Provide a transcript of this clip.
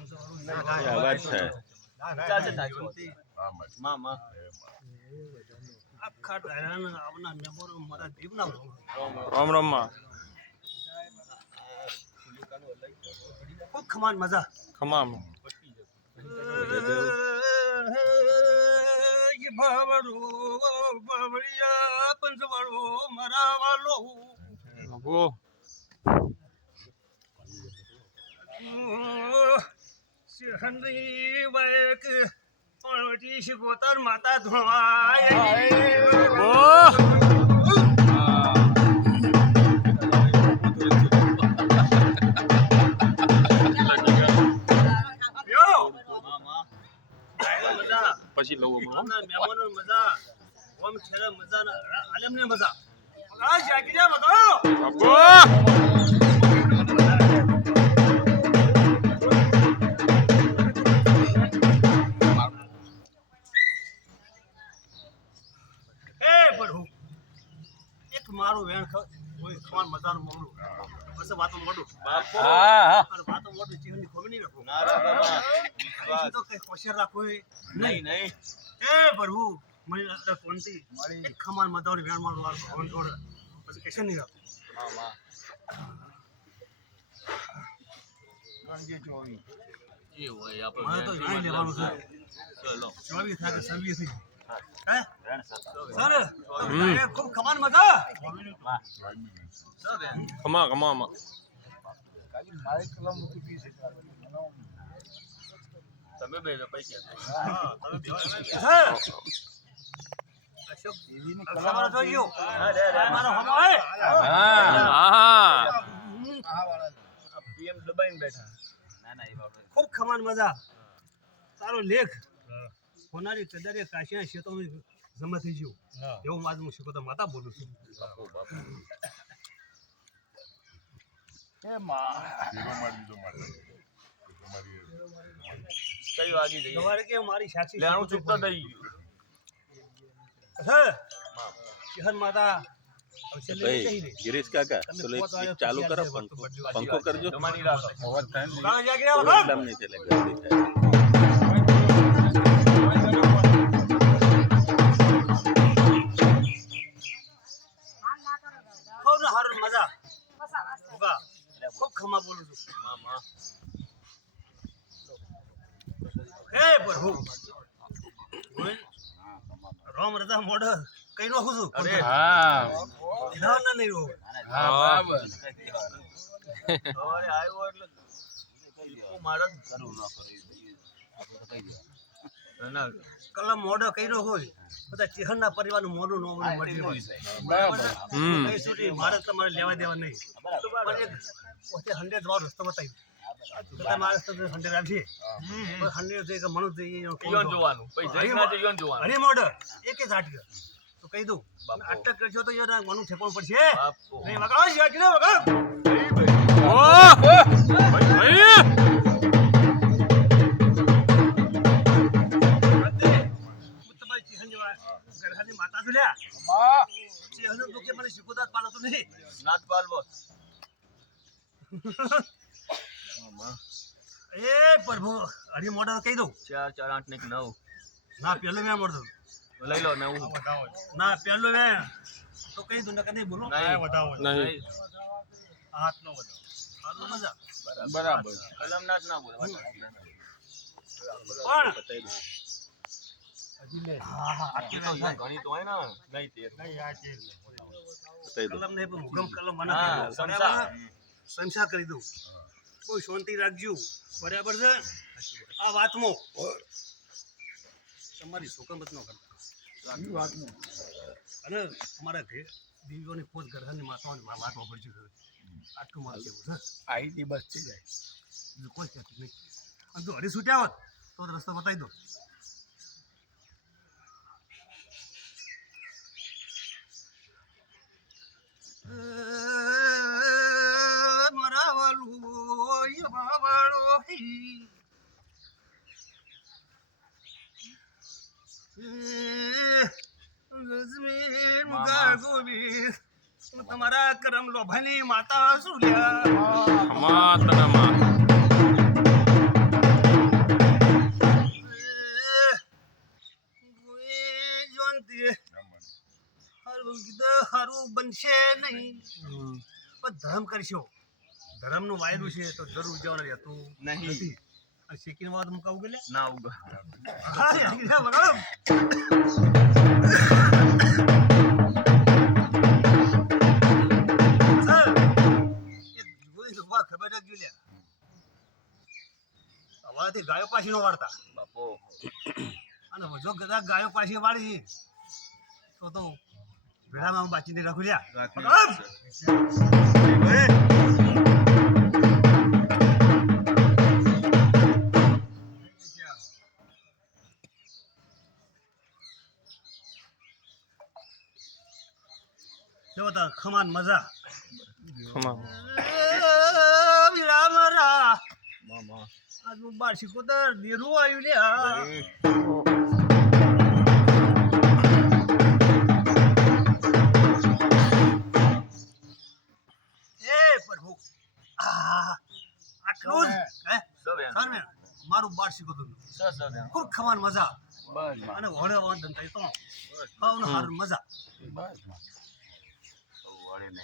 વાત છે રામ રામ માં ખૂબ ખમાન મજા ખમામ ભાવડો બાવળિયા પંચવાળો મારા વાલો ઓ સિંહની વાયક પાણવટી શિકોતર માતા ધોવાય પછી લઉં મહેમાનો મજા ઓમ છેલ્લે મજા આલમને મજા આ જાગી જા બગાડો એક મારું વેણ કોઈ ખવાન મજાનું મોડું બસ વાતો મોડું હા વાતો મોડું જીવનની ખબર નહીં રાખો ના રે બાબા તો કઈ હોશિયાર રાખો નહીં એ પ્રભુ મને લાગતા કોણથી એક ખમાન મજાનું વેણ મારું વાર ખવન છોડ પછી કેશન નહીં રાખો ગાંજે જોઈ એ હોય આપણે તો જાણી લેવાનું છે ચલો 24 થાય 26 થી હે સર ખૂબ ખમાન મજા ખમા ખમા માં ખાલી મારે કલમ મૂકી પીસે તમે બે પૈસા હા તમે બે હા અશોક દેવીની કલમ જોઈયો મારો હમો હે હા વાળા પીએમ દબાઈને બેઠા ના એ બાબત ખૂબ ખમાન મજા તારો લેખ હોનારી કદરે કાશિયા શેતો જમા થઈ ગયો એવું મારું હું શીખો તો માતા બોલું છું એ માં હીરો મારી દીધો મારે તમારી કઈ વાગી જઈ તમારે કે મારી સાક્ષી લેણું ચૂકતો થઈ ગયું હે શહર માતા ભાઈ गिरीश काका तो चालू करो पंखो करजो તમારી રાત અવાજ થાય ને કાં જાગી રહ્યા વગર एकदम नहीं चले गर्दी થાય ખૂબ હર મજા હોગા ખૂબ ખમા બોલું છું મામા હે પ્રભુ રામ રજા મોઢ કઈ નો છું અરે હા ના ના નહીં રો હા અરે આવ્યો એટલે તું માર જ કરું ના કરે ના કલમ મોઢ કઈ નો હોય બધા ચિહનના પરિવારનું મોઢું નો મળી હોય બરાબર કઈ સુધી મારે તમારે લેવા દેવા નહીં પણ એક પોતે 100 વાર રસ્તો બતાવી તો મારે તો 100 આપીએ પણ 100 જે કે મણું જે યોન જોવાનું પછી જઈ ના યોન જોવાનું હરી મોઢ એકે ઝાટકે તો કહી દઉં અટક કરજો તો યોના મણું ઠેકવાનું પડશે નહીં વગાડો જાગીને વગાડ ઓ ભાઈ માતા સુલ્યા માં ચેહનો દુખે મને શીખોતા પાલો તો નહીં નાત પાલવો એ પ્રભુ હરી મોઢા કહી દઉં 4 4 8 ને 9 ના પેલો મેં મોઢું લઈ લો 9 ના પેલો મેં તો કહી દઉં ને કદી બોલો ના વધાવો નહીં હાથ નો વધાવો હાથ મજા બરાબર કલમ નાચ ના બોલે પણ ઘણી તો હોય ને નહીં તે નહીં આ છે કલમ નહીં પણ હુકમ કલમ બના સંસાર કરી દઉં કોઈ શાંતિ રાખજો બરાબર છે આ વાતમાં તમારી શોકમત ન કરતા એ વાતનું અને અમારા ઘરે દીવીઓની પોત ગરહાની માતાઓની વાત વાપરજો આટલું મારું કેવું છે આઈટી બસ થઈ જાય બીજું કોઈ કહેતું નહીં અને જો હરી છૂટ્યા હોત તો રસ્તો બતાવી દો મારા વાલું વાળો તમારા કરમ લોભાની માતા સુલ્યા માતા બનશે નહીં પણ ધર્મ કરશો ધર્મનું વાયરું છે તો જરૂર ઉજવવાનું રહેતું નથી અને શીખીને વાત મુકાવું ગયેલા ના ઉગા હા યાર, બરાબર. સર, એ જોઈ લો, વાત ખબર નથી લ્યા. હવાથી ગાયો પાછી નો વાળતા બાપો અને જો કદાચ ગાયો પાછી વાળી તો ભેળામાં હું બાચીને રાખું લ્યા. રાખી બરાબર? જો તો ખમાન મજા વિરામરા મામા આજ હું બાર શીખોતર દેરું આવ્યું લ્યા. એ પ્રભુ આટલું જ હે સર સર મારું બાર શીખોતર સર ખૂબ ખમાન મજા બસ અને વડે વાંધન થાય તો હારું મજા બસ વાળે ને